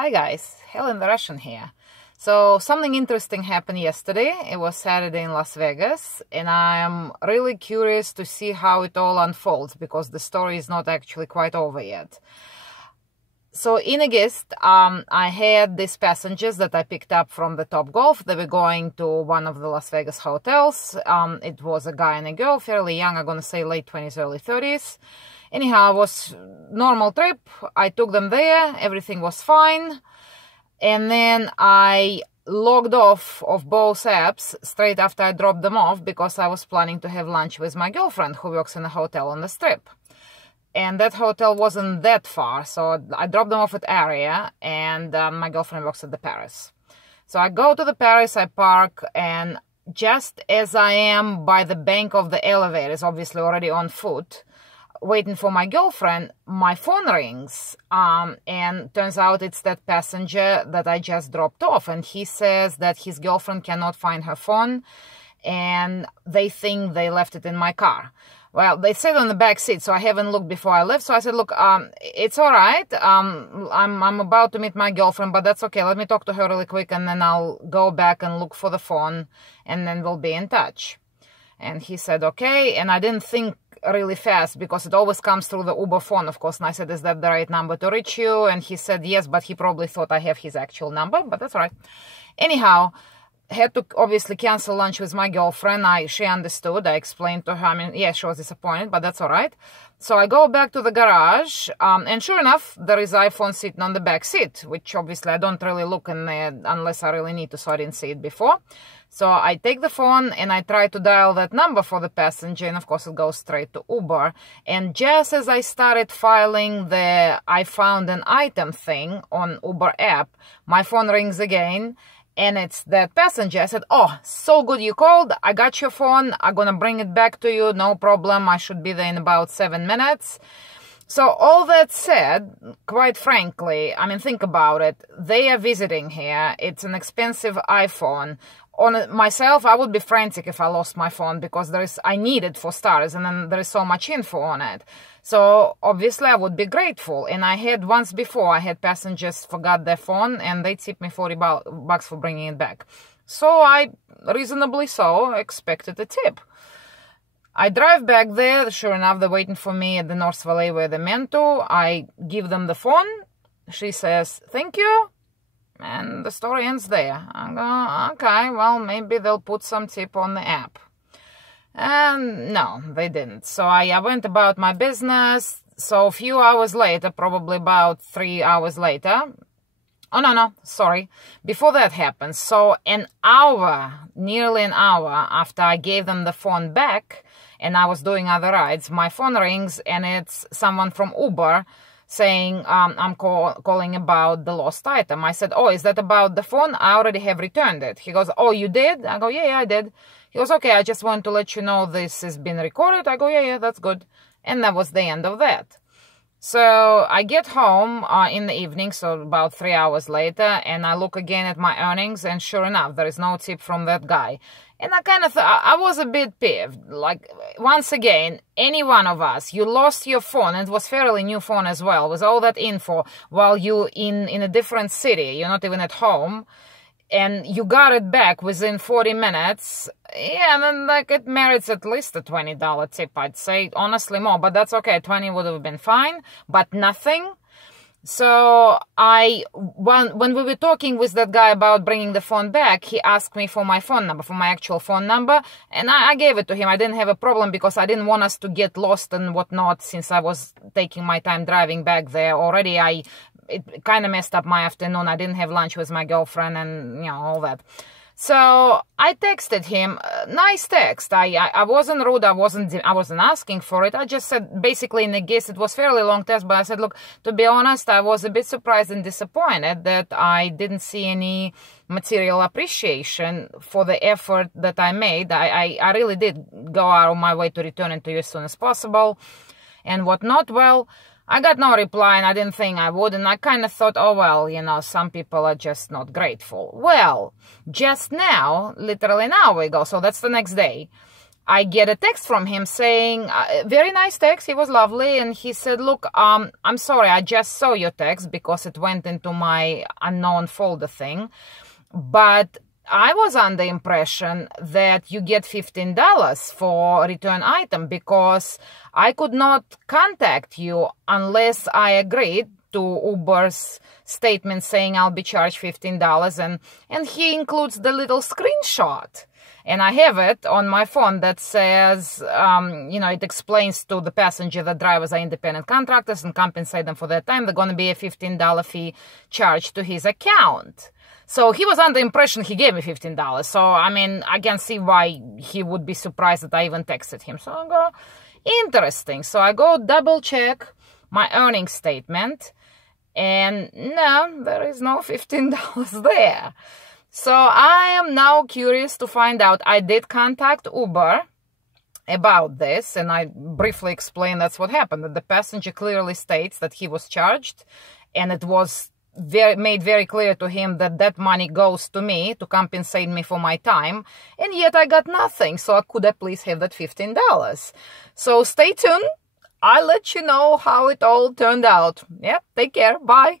Hi guys, Helen the Russian here. So something interesting happened yesterday. It was Saturday in Las Vegas, and I am really curious to see how it all unfolds because the story is not actually quite over yet. So in August, I had these passengers that I picked up from the Topgolf. They were going to one of the Las Vegas hotels. It was a guy and a girl, fairly young, I'm going to say late 20s, early 30s. Anyhow, it was normal trip. I took them there. Everything was fine. And then I logged off of both apps straight after I dropped them off because I was planning to have lunch with my girlfriend who works in a hotel on the Strip. And that hotel wasn't that far, so I dropped them off at Aria, and my girlfriend works at the Paris. So I go to the Paris, I park, and just as I am by the bank of the elevators, obviously already on foot, waiting for my girlfriend, my phone rings, and turns out it's that passenger that I just dropped off, and he says that his girlfriend cannot find her phone, and they think they left it in my car. Well, they said on the back seat, so I haven't looked before I left. So I said, look, it's all right. I'm about to meet my girlfriend, but that's okay. Let me talk to her really quick, and then I'll go back and look for the phone, and then we'll be in touch. And he said, okay. And I didn't think really fast because it always comes through the Uber phone, of course. And I said, is that the right number to reach you? And he said, yes, but he probably thought I have his actual number, but that's all right. Anyhow, had to obviously cancel lunch with my girlfriend. She understood. I explained to her. I mean, yeah, she was disappointed, but that's all right. So I go back to the garage, and sure enough, there is iPhone sitting on the back seat, which obviously I don't really look in there unless I really need to, so I didn't see it before. So I take the phone and I try to dial that number for the passenger, and of course it goes straight to Uber. And just as I started filing the I found an item thing on Uber app, my phone rings again. And it's that passenger. I said, oh, so good you called. I got your phone. I'm going to bring it back to you. No problem. I should be there in about 7 minutes. So all that said, quite frankly, I mean, think about it. They are visiting here. It's an expensive iPhone. On myself, I would be frantic if I lost my phone because I need it for starters, and then there is so much info on it. So obviously I would be grateful. And I had once before, I had passengers forgot their phone and they tipped me $40 for bringing it back. So I reasonably so expected a tip. I drive back there. Sure enough, they're waiting for me at the North Valley where they're meant to. I give them the phone. She says, thank you. And the story ends there. I go, okay, well, maybe they'll put some tip on the app. And no, they didn't. So I went about my business. So a few hours later, probably about 3 hours later. Oh, no, sorry. Before that happened. So an hour, nearly an hour after I gave them the phone back and I was doing other rides, my phone rings and it's someone from Uber saying, I'm calling about the lost item. I said, oh, is that about the phone? I already have returned it. He goes, oh, you did? I go, yeah, I did. He goes, okay, I just want to let you know this has been recorded. I go, yeah, that's good. And that was the end of that. So I get home in the evening, so about 3 hours later, and I look again at my earnings, and sure enough, there is no tip from that guy. And I kind of thought, I was a bit peeved. Like, once again, any one of us, you lost your phone, and it was fairly new phone as well, with all that info, while you in a different city, you're not even at home, and you got it back within 40 minutes. Yeah, then like it merits at least a $20 tip, I'd say, honestly more, but that's okay. 20 would have been fine, but nothing. So when we were talking with that guy about bringing the phone back, he asked me for my phone number, for my actual phone number, and I gave it to him. I didn't have a problem because I didn't want us to get lost and whatnot since I was taking my time driving back there already. It kind of messed up my afternoon. I didn't have lunch with my girlfriend and, you know, all that. So I texted him, nice text. I wasn't rude. I wasn't asking for it. I just said, basically in the guess, it was fairly long text, but I said, look, to be honest, I was a bit surprised and disappointed that I didn't see any material appreciation for the effort that I made. I really did go out of my way to return it to you as soon as possible and whatnot. Well, I got no reply, and I didn't think I would, and I kind of thought, oh, well, you know, some people are just not grateful. Well, just now, literally an hour ago, so that's the next day, I get a text from him saying, very nice text, he was lovely, and he said, look, I'm sorry, I just saw your text because it went into my unknown folder thing, but I was under the impression that you get $15 for return item because I could not contact you unless I agreed to Uber's statement saying I'll be charged $15, and he includes the little screenshot. And I have it on my phone that says, it explains to the passenger that drivers are independent contractors and compensate them for their time. They're going to be a $15 fee charged to his account. So he was under the impression he gave me $15. So, I mean, I can see why he would be surprised that I even texted him. So I go, interesting. So I go double check my earnings statement. And no, there is no $15 there. So I am now curious to find out. I did contact Uber about this, and I briefly explained that's what happened. That the passenger clearly states that he was charged, and it was made very clear to him that that money goes to me to compensate me for my time, and yet I got nothing. So could I please have that $15? So stay tuned. I'll let you know how it all turned out. Yep, take care. Bye.